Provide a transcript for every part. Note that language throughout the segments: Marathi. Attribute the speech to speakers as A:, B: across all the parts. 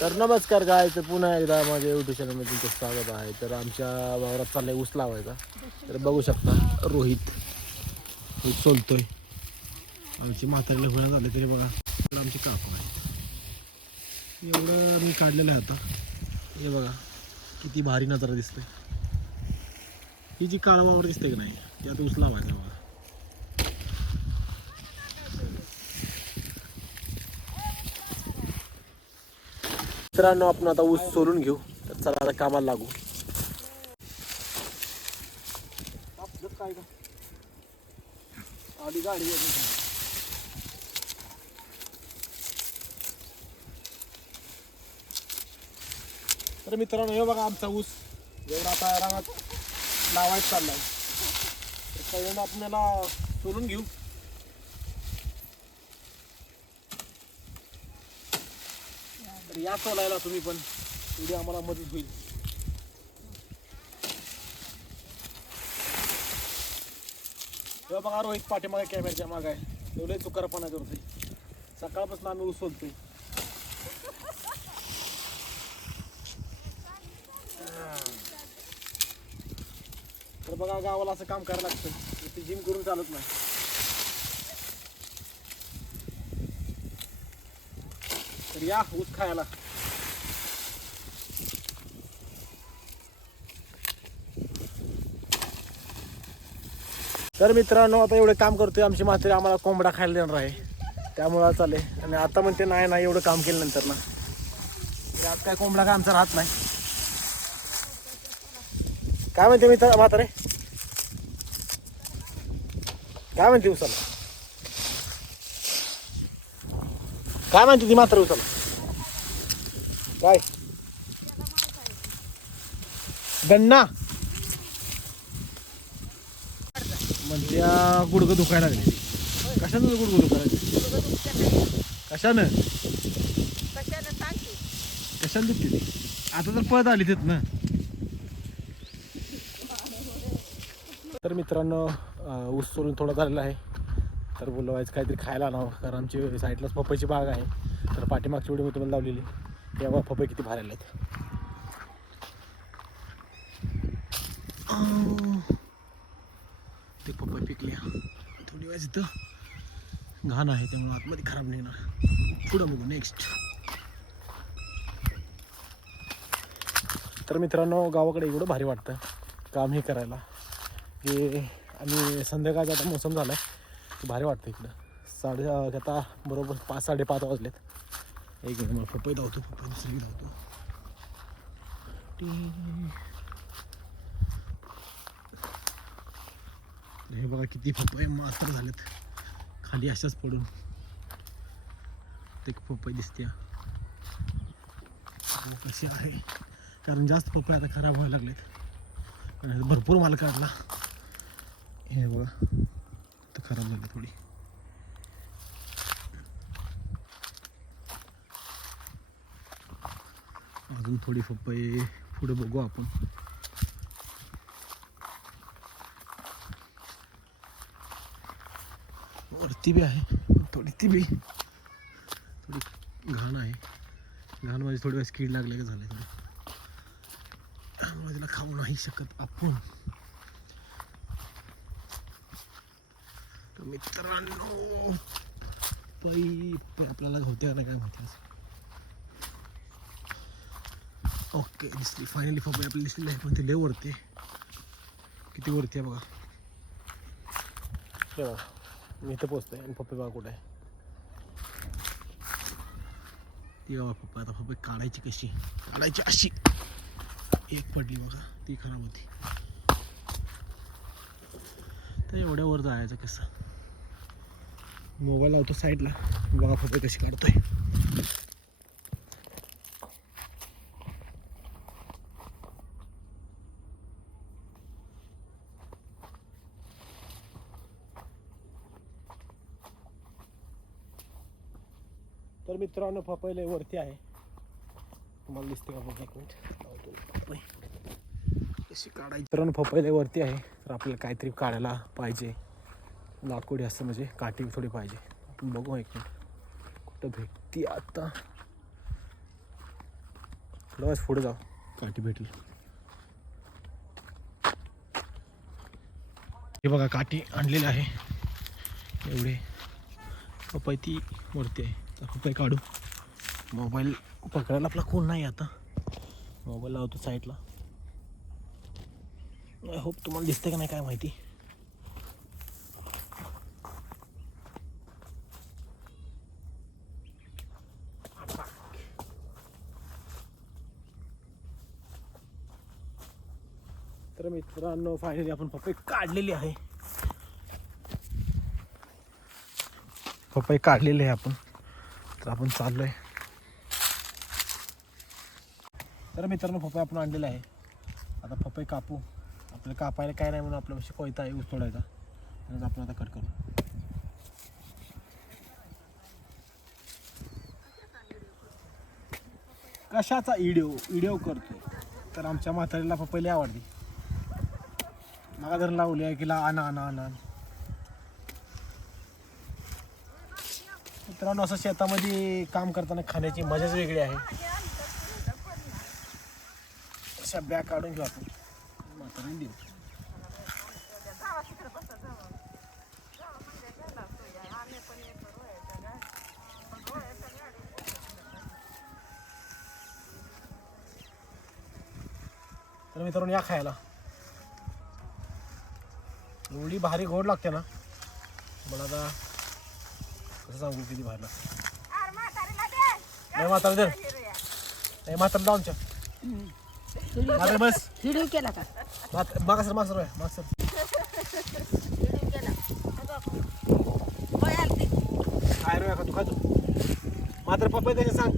A: तर नमस्कार काय तर पुन्हा एकदा माझ्या युट्यूब चॅनलमध्ये तुमचं स्वागत आहे. तर आमच्या वावरात चाललंय ऊस लावायचा. तर बघू शकता रोहित ऊस सोलतोय. आमची म्हातारीला होण्यात झाले तरी बघा आमची काकू आहे एवढं मी काढलेलं आहे आता. हे बघा किती भारी नजारा दिसतोय. ही जी काळा वावर दिसते की नाही त्यात ऊस लावायचा बघा. मित्रांनो आपण आता ऊस सोलून घेऊ. तर चला आता कामाला लागू. तर मित्रांनो हे बघा आमचा ऊस. एवढा आता रानात लावायचा चाललाय. तर पहिल्यांदा आपल्याला सोलून घेऊ. तर या सोलायला तुम्ही पण एवढी आम्हाला मदत होईल. तेव्हा बघा रोहित पाठीमागे कॅमेराच्या मागे आहे. एवढे चुकारपणा करतोय. सकाळपासून आम्ही ऊस तर बघा गावाला असं काम करायला लागतं ते जिम करून चालत नाही. तर या ऊस खायला. तर मित्रांनो आता एवढं काम करतोय. आमची म्हातारी आम्हाला कोंबडा खायला देणार आहे. त्यामुळं चाले आणि आता म्हणते नाही नाही एवढं काम केलं नंतर ना. आज काय कोंबडा काय आमचा राहत नाही. काय म्हणते मित्र म्हातारे? काय म्हणते उसाला? काय म्हणते ती मात्र उसाला काय? गण्णा. म्हणजे गुडघं दुखायला लागले. कशानं तुझं गुडघं दुखायला कशानं?
B: कशाला
A: दुखते ती? आता तर पळत आली तिथं ना तर मित्रांनो ऊस चोरून थोडा झालेला आहे. तर बोललो काहीतरी खायला आणावं कारण आमची साईडलाच पपईची बाग आहे. तर पाठीमागची उडी मी तुम्हाला लावलेली. तेव्हा पपई किती भारी आहेत ते पपई पिकली. थोडी वेळेस इथं घाण आहे त्यामुळे आतमध्ये खराब निघणार पुढं बघू नेक्स्ट तर मित्रांनो गावाकडे एवढं भारी वाटतं काम हे करायला. की आणि संध्याकाळचा आता मोसम झाला आहे भारी वाटतं इकडं. साडे आता बरोबर पाच साडेपाच वाजलेत. एक मिनिट मला पपई धावतो पपई दुसरी धावतो हे बघा किती पपई मात्र झालेत. खाली अशाच पडून. ते पपई दिसते कशी आहे. कारण जास्त पपई आता खराब व्हायला लागलेत. भरपूर माल काढला. हे बघा. खराब झाली थोडी. अजून थोडी पपई पुढे बघू आपण. वरती बी आहे थोडी ती बी. थोडी घाण आहे. घाण माझी थोडी वेळेस कीड लागले का झाले थोडी. त्यामुळे तिला खाऊ नाही शकत आपण. मित्रांनो. पै आपल्याला होत्या ना काय माहिती ओके दिसली. फायनली पपई आपल्याला दिसलेली आहे पण ती लय वरती किती वरती आहे बघा. मी इथं पोचतोय आणि पप्पी बघा कुठे आहे. ती बाबा पप्पा आता पप्पा काढायची कशी? काढायची अशी. एक पडली बघा ती खराब होती. तर एवढ्या वर जायचं कसं? मोबाईल लावतो साईडला. बघा फोटो कशी काढतोय. तर मित्रांनो पपईला वरती आहे. तुम्हाला दिसते का बघा एक मिनिट. लावतो पपई. कशी काढायची? मित्रांनो पपईला वरती आहे. तर आपल्याला काहीतरी काढायला पाहिजे. लाकोडी असं म्हणजे काठी थोडी पाहिजे. आपण बघू एक मिनिट. कुठं भेटती आता? थोडं पुढे जाऊ. काठी भेटली. हे बघा काठी आणलेली आहे. एवढे पपई ती वरती आहे. तर पपई काढू. मोबाईल पकडायला आपला कोण नाही आता. मोबाईल लावतो साईडला आय होप तुम्हाला दिसतं का नाही काय माहिती. तर मित्रांनो फायनली आपण पपई काढलेली आहे. पपई काढलेली आहे आपण. तर आपण चाललोय. तर मित्रांनो पपई आपण आणलेला आहे. आता पपई कापू. आपल्याला कापायला काय नाही म्हणून आपल्यापाशी कोयता आहे ऊस तोडायचा. आणि आपण आता कट करू. कशाचा इडिओ? इडिओ करतो तर आमच्या म्हातारीला पपईली आवडते. मला जर लावली आहे की ला आणा आणा आणा. मित्रांनो असं शेतामध्ये काम करताना खाण्याची मजाच वेगळी आहे. अशा बॅग काढून घेऊ आपण. म्हातारीला देऊ तर मित्रांनो या खायला. एवढी भारी गोड लागते ना मला आता कसं सांगू किती भारी लागते नाही म्हातारा दे. नाही म्हातारा म्हातारा बस
C: व्हिडिओ केला का
A: मात मागा सर माग सर माग सर
C: व्हिडिओ केला
B: होय आलती.
A: काय रे का तू मात्र पप्पा कसे सांग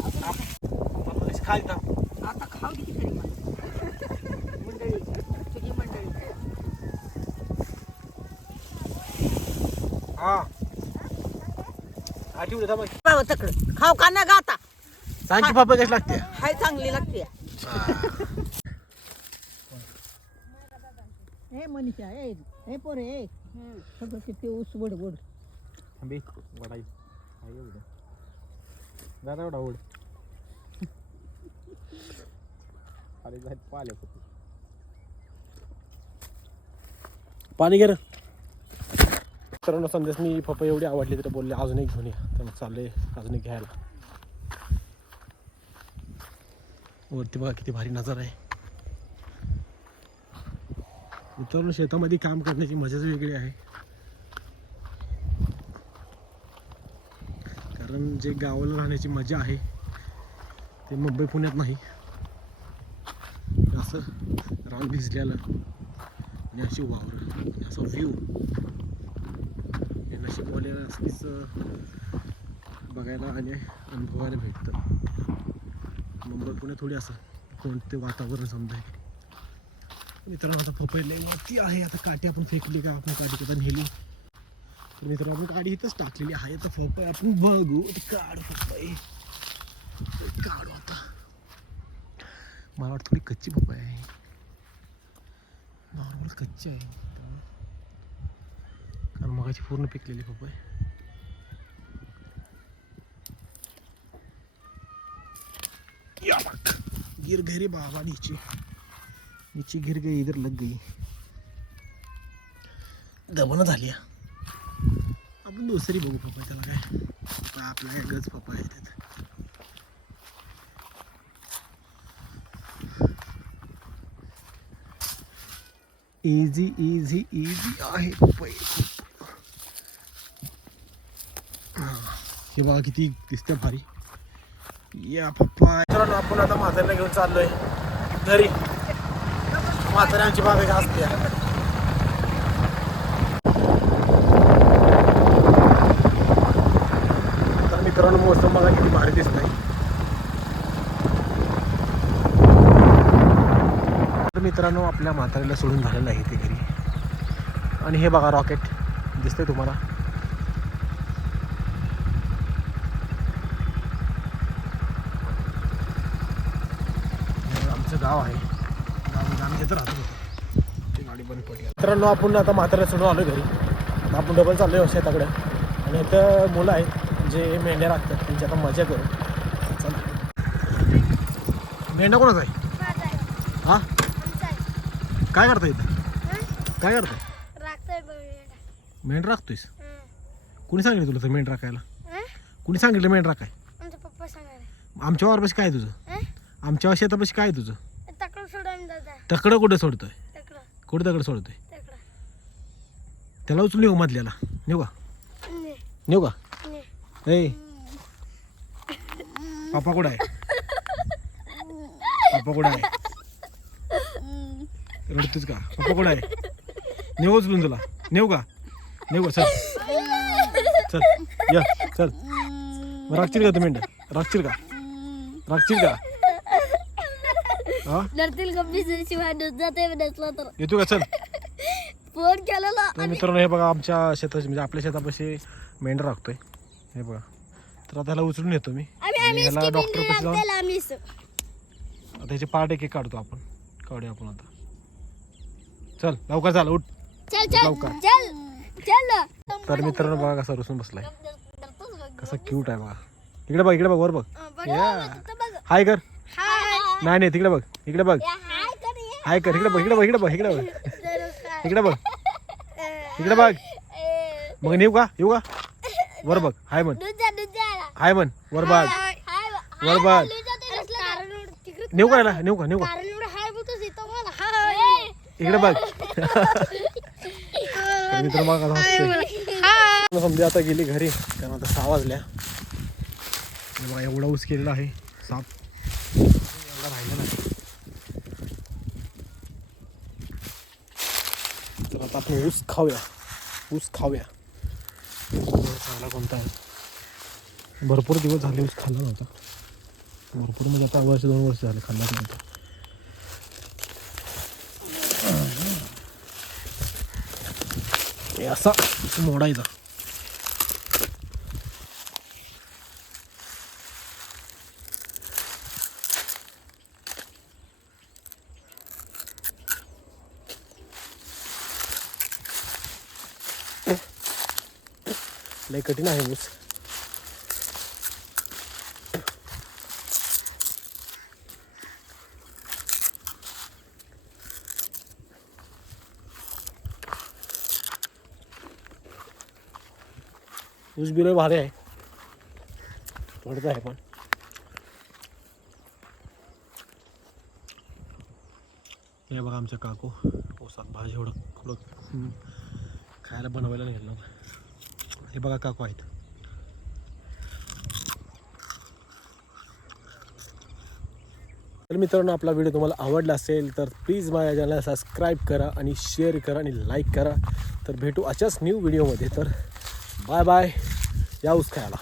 A: पप्पा कसे खाली थांब
C: आता खाऊ दे की तरी मला तुझी मंडळी
A: हा आठी उद्या थांब
C: बाबा तकडं. खाऊ का ना गाता
A: सांग की पप्पा कशी लागते?
C: हाय चांगली लागते. ए मनीषा ए ए पोरे ए. सगळं किती ऊस वड वड
A: थांबे वडाई. आहे एवढं. दादा एवढा ओढ. अरे पाल्या पाणी घे करोना संदेश मी पप्पा एवढी आवडली तर बोलले अजून एक घेऊन या. तर मग चालले अजून एक घ्यायला. वरती बघा किती भारी नजर आहे. मित्रांनो शेतामध्ये काम करण्याची मजाच वेगळी आहे. कारण जे गावाला राहण्याची मजा आहे ते मुंबई पुण्यात नाही. असं रान भिजलेलं आणि अशी वावर आणि असा व्ह्यू शिकवलेलं नशीबवाल्याला असलीच बघायला आणि अनुभवायला भेटतं. मुंबई पुण्यात थोडी असं कोणते वातावरण समजा मित्रांनो आता पपई लई आहे. आता काठी आपण फेकली का? आपण काठी कसं नेली? तर मित्रांनो आपण काठी इथंच टाकलेली आहे. तर पपई आपण बघू. ते काढ पपई ते काढू आता. मला वाटतं थोडी कच्ची पपई आहे. नॉर्मल कच्ची आहे. मगाची पूर्ण पिकलेली पपई गिर गई रे बाबा नीचे. नीचे गिर गई इधर लग गई. दमन झाली. आपण दुसरी बघू पप्पा त्याला काय. आता आपला काय गज पप्पा आहे त्यात. इझी इझी इझी आहे पपई हे बघा किती दिसते भारी. या पप्पा. मित्रांनो आपण आता म्हाताऱ्याला घेऊन चाललोय. घरी. म्हाताऱ्यांची बाग एक असते तर मित्रांनो मोसम बघा किती भारी दिसत नाही तर मित्रांनो आपल्या म्हाताऱ्याला सोडून झालेलं आहे ते घरी. आणि हे बघा रॉकेट. दिसतंय तुम्हाला हे आमचं गाव आहे. गाव आम्ही तिथं राहतो होतो ती गाडी बंद पडली. मित्रांनो आपण आता म्हाताऱ्या सोडून आलो घरी. आपण डबल चाललो शेताकडे. आणि इथं मुलं आहेत जे मेंढ्या राखतात. त्यांची आता मजा करू. चला. मेंढा कोणाचा आहे? हा? काय करता इथं? काय करताय? मेंढ राखतोयस? कुणी सांगितलं तुला तर मेंढ राखायला? कुणी सांगितलं मेंढ राखाय? आमच्या वावरापाशी काय आहे तुझं?
D: हं?
A: आमच्या शेतापाशी काय आहे तुझं?
D: तकडं
A: कुठं सोडतोय?
D: तकडं.
A: कुठं तकडं सोडतोय? त्याला उचलून का मधल्याला. नेऊ का?
D: ने.
A: नेऊ का? ए. पापा कुठं आहे? पापा कुठं आहे? रडतोच का? पप्पा कुठं आहे? नेऊ उचलून तुला. नेऊ का? नेऊ का? चल. चल. या चल. राखशील का तू मेंढ्या राखशील का? राखशील का? हा?
D: नरतील गप्पी शिवाय जाते नसला तर.
A: येतो का? चल.
D: फोन केलेला
A: तर मित्रांनो हे बघा आमच्या शेताची म्हणजे आपल्या शेतापाशी मेंढर राखतोय. हे बघा. तर आता ह्याला उचलून येतो मी.
D: आम्ही
A: आणि
D: आम्ही
A: ह्याला डॉक्टर पाशी जाऊन
D: आम्ही
A: आता ह्याचे पार्ट एक एक काढतो आपण. काढूया आपण आता. चल लवकर चाल उठ.
D: चल चल
A: लवकर.
D: चल चल
A: तर मित्रांनो बघा कसा रुसून बसलाय. कसा क्यूट आहे बघा. इकडे बघ इकडे बघ वर बघ. हाय कर नाही नाही तिकडे बघ इकडे बघ. हाय कर इकडे बघ इकडे बघ इकडे बघ इकडे बघ. इकडे बघ. इकडे बघ. मग नेऊ का? येऊ का? वर बघ हाय म्हण. हाय म्हण वर बघ. वर बघ. नेऊ का याला? नेऊ का? नेऊ का? इकडे बघ. तर मित्र मग. समजा आता गेली घरी कारण आता सहा वाजल्या. बघा एवढा ऊस केलेला आहे साप एवढा राहिला नाही ऊस खाऊया ऊस खाऊया चांगला कोणता आहे भरपूर दिवस झाले ऊस खाल्ला नव्हता भरपूर म्हणजे आता वर्ष दोन वर्ष झाले खाल्ला नव्हता हे असा मोडायचा लय कठीण आहे ऊस. ऊस बिल भारी आहे. पडत आहे पण. हे बघा आमच्या काकू. ऊसात भाजी एवढं थोडं खायला बनवायला नाही हे बघा काकू आहेत. तर मित्रांनो आपला व्हिडिओ तुम्हाला आवडला असेल तर प्लीज माझ्या चॅनलला सबस्क्राईब करा आणि शेअर करा आणि लाईक करा. तर भेटू अशाच न्यू व्हिडिओमध्ये तर बाय बाय या उस खायला